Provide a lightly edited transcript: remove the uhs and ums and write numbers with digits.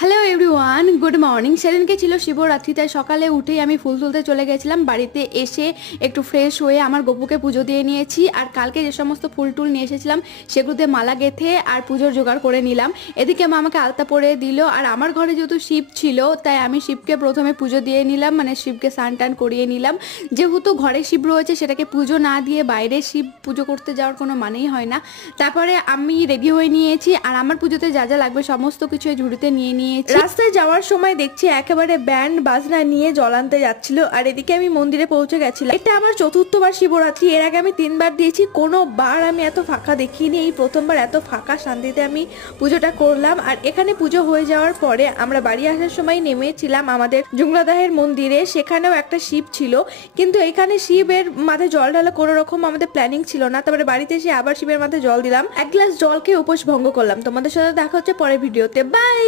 Hello everyone, good morning. সেদিনকে ছিল শিবরাত্রি, তাই সকালে উঠেই আমি ফুল তুলতে চলে গেছিলাম। বাড়িতে এসে একটু ফ্রেশ হয়ে আমার গপুকে পুজো দিয়ে নিয়েছি। আর কালকে যে সমস্ত ফুল টুল নিয়ে এসেছিলাম সেগুলোতে মালা গেঁথে আর পুজোর জোগাড় করে নিলাম। এদিকে মা আমাকে আলতা পরে দিল। আর আমার ঘরে যেহেতু শিব ছিল তাই আমি শিবকে প্রথমে পুজো দিয়ে নিলাম, মানে শিবকে স্নান টান করিয়ে নিলাম। যেহেতু ঘরে শিব রয়েছে সেটাকে পুজো না দিয়ে বাইরে শিব পুজো করতে যাওয়ার কোনো মানেই হয় না। তারপরে আমি রেডি হয়ে নিয়েছি আর আমার পুজোতে যা যা লাগবে সমস্ত কিছু এই ঝুড়িতে নিয়ে নিয়েছি। রাস্তায় যাওয়ার সময় দেখছি একেবারে ব্যান্ড বাজনা নিয়ে জল আনতে যাচ্ছিল। আর এদিকে আমি মন্দিরে পৌঁছে গেছিলাম। এটা আমার চতুর্থবার শিবরাত্রি। এর আগে আমি 3বার দিয়েছি, কোনো বার আমি এত ফাঁকা দেখিনি। এই প্রথমবার এত ফাঁকা শান্তিতে আমি পুজোটা করলাম। আর এখানে পুজো হয়ে যাওয়ার পরে আমরা বাড়ি আসার সময় নেমেছিলাম আমাদের জুংলাদাহের মন্দিরে। সেখানেও একটা শিব ছিল, কিন্তু এখানে শিবের মাথায় জল ঢালা কোনো রকম আমাদের প্ল্যানিং ছিল না। তারপরে বাড়িতে এসে আবার শিবের মাথায় জল দিলাম, এক গ্লাস জলকে উপোস ভঙ্গ করলাম। তোমাদের সাথে দেখা হচ্ছে পরের ভিডিওতে। বাই।